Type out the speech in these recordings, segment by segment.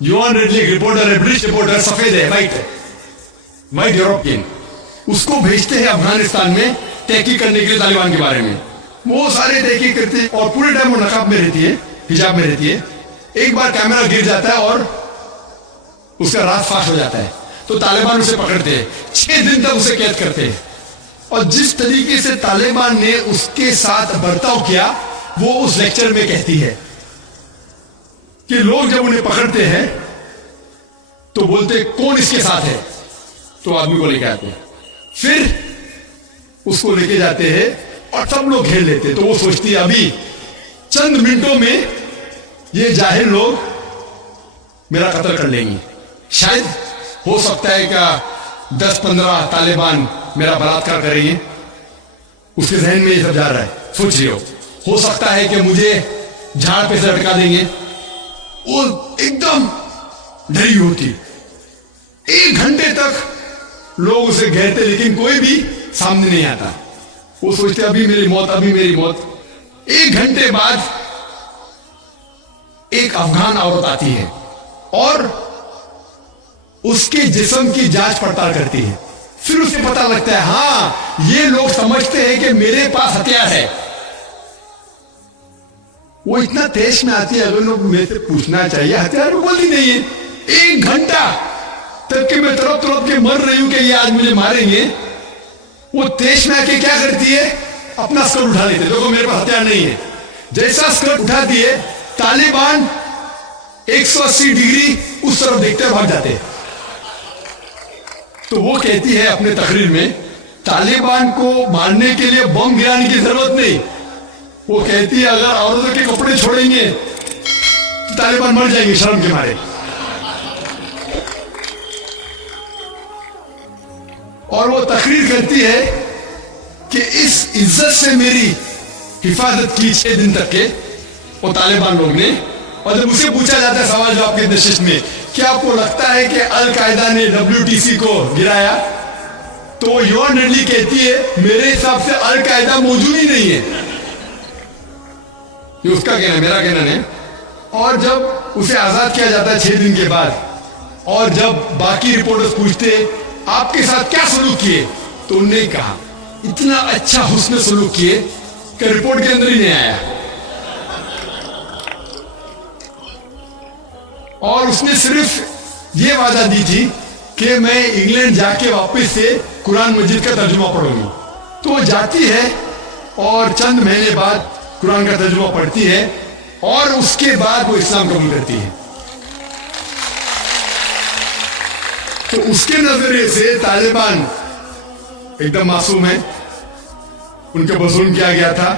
Yohan readily एक reporter है, British reporter, सफेद है, वाइट यूरोपियन। उसको भेजते हैं अफगानिस्तान में तहकीक करने के लिए तालिबान के बारे में। वो सारे तहकीक करते हैं और पूरे टाइम वो नकाब में रहती है, हिजाब में रहती है। एक बार कैमरा गिर जाता है और उसका राज फाश हो जाता है, तो तालिबान उसे पकड़ते हैं, 6 दिन तक उसे कैद करते हैं। और जिस तरीके से तालिबान ने उसके साथ बर्ताव किया, वो उस लेक्चर में कहती है कि लोग जब उन्हें पकड़ते हैं तो बोलते कौन इसके साथ है, तो आदमी को लेके आते हैं, फिर उसको लेके जाते हैं और सब लोग घेर लेते हैं। तो वो सोचती है अभी चंद मिनटों में ये जाहिल लोग मेरा कत्ल कर लेंगे। शायद हो सकता है क्या 10-15 तालिबान मेरा बलात्कार करेंगे, उसके जहन में ये सब जा रहा है, सोच रही हो सकता है कि मुझे झाड़ पे से लटका देंगे। वो एकदम डरी होती। 1 घंटे तक लोग उसे घेरते लेकिन कोई भी सामने नहीं आता। वो सोचते अभी मेरी मौत, अभी मेरी मौत। 1 घंटे बाद एक अफगान औरत आती है और उसके जिस्म की जांच पड़ताल करती है। फिर उसे पता लगता है हां ये लोग समझते हैं कि मेरे पास हथियार है। वो इतना तेज में आती है, अगर लोग मेरे से पूछना चाहिए, हथियार भी बोलती नहीं है। 1 घंटा तक कि मैं तड़प तड़प के मर रही हूं कि ये आज मुझे मारेंगे। वो तेज में आके क्या करती है, अपना स्कर्ट उठा लेते, देखो मेरे पास हथियार नहीं है। जैसा स्कर्ट उठा दिए, तालिबान 180 डिग्री उस तरफ देखते हुए भाग जाते। तो वो कहती है अपने तकरीर में, तालिबान को मारने के लिए बम गिराने की जरूरत नहीं। वो कहती है अगर औरतों के कपड़े छोड़ेंगे तो तालिबान मर जाएंगे शर्म के मारे। और वो तकरीर करती है कि इस इज्जत से मेरी हिफाजत की 6 दिन तक के वो तालिबान लोग ने। और जब उसे पूछा जाता है सवाल जवाब के नशिश में, क्या आपको लगता है कि अल कायदा ने WTC को गिराया, तो योहान रेडली कहती है मेरे हिसाब से अल कायदा मौजूद ही नहीं है। ये उसका कहना है, मेरा कहना नहीं। और जब उसे आजाद किया जाता है 6 दिन के बाद, और जब बाकी रिपोर्टर्स पूछते आपके साथ क्या सलूक किए, तो उन्होंने कहा इतना अच्छा हुस्न सलूक किए कि रिपोर्ट के अंदर ही नहीं आया। और उसने सिर्फ ये वादा दी थी कि मैं इंग्लैंड जाके वापस से कुरान मजीद का तर्जुमा पढ़ूंगी। तो वो जाती है और चंद महीने बाद कुरान का तर्जुमा पढ़ती है और उसके बाद वो इस्लाम कबूल करती है। तो उसके नजरिए से तालिबान एकदम मासूम है, उनके वसूल किया गया था।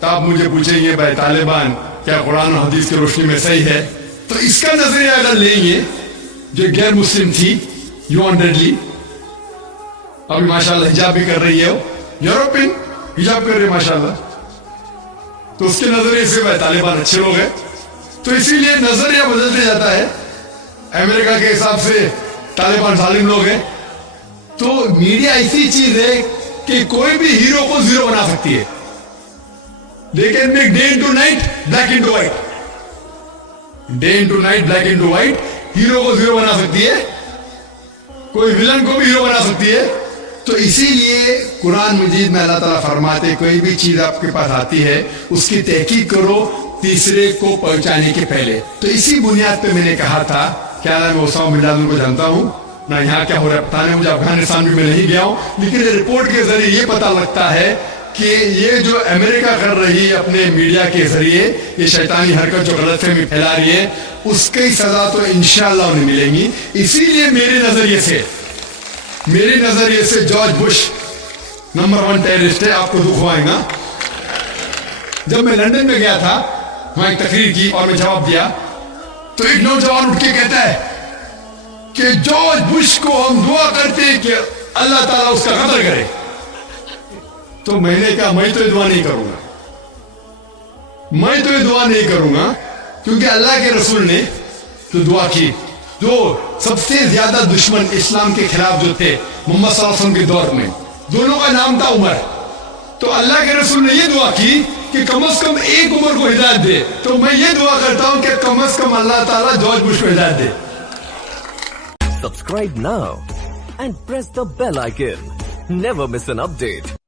तो आप मुझे पूछेंगे भाई तालिबान क्या कुरान और हदीस की रोशनी में सही है? तो इसका नजरिया अगर लेंगे, जो गैर मुस्लिम थी योहान रेडली, अभी माशाल्लाह हिजाब भी कर रही है, यूरोपियन हिजाब कर रही है माशाल्लाह, तो उसके नजरिए से भाई तालिबान अच्छे लोग हैं। तो इसीलिए नजरिया बदलते जाता है। अमेरिका के हिसाब से तालिबान जालिम लोग हैं। तो मीडिया ऐसी चीज है कि कोई भी हीरो को जीरो बना सकती है। They can make day into night, black into white, day into night, black into white. Hero को जीरो बना सकती है, कोई विलन को भी हीरो बना सकती है। तो इसीलिए कुरान मजीद में अल्लाह ताला फरमाते कोई भी चीज आपके पास आती है उसकी तहकीक करो तीसरे को पहुंचाने के पहले। तो इसी बुनियाद पे मैंने कहा था, क्या मैं ओसामा बिन लादेन को जानता हूं ना, यहाँ क्या हो रहा है पता नहीं, मुझे अफगानिस्तान भी मैं नहीं गया हूं, लेकिन रिपोर्ट के जरिए ये पता लगता है कि ये जो अमेरिका कर रही है अपने मीडिया के जरिए, ये शैतानी हरकत जो गलतफहमी फैला रही है, उसकी सजा तो इंशाअल्लाह उन्हें मिलेगी। इसीलिए मेरे नजरिए से जॉर्ज बुश नंबर 1 टेररिस्ट है। आपको दुख होगा, जब मैं लंदन में गया था, वहां एक तकरीर की और मैं जवाब दिया, तो एक नौजवान उठ के कहता है कि जॉर्ज बुश को हम दुआ करते हैं कि अल्लाह ताला उसका कत्ल करे। तो मैंने कहा मैं तो ये दुआ नहीं करूंगा, मैं तो ये दुआ नहीं करूंगा, क्योंकि अल्लाह के रसूल ने जो दुआ की, जो सबसे ज्यादा दुश्मन इस्लाम के खिलाफ जो थे मोहम्मद सल्लल्लाहु अलैहि वसल्लम के दौर में, दोनों का नाम था उमर। तो अल्लाह के रसूल ने ये दुआ की कि कम से कम एक उम्र को हिदायत दे, तो मैं ये दुआ करता हूं कि कम से कम अल्लाह ताला जॉर्ज बुश को हिदायत दे। Subscribe now and press the bell icon. Never miss an update.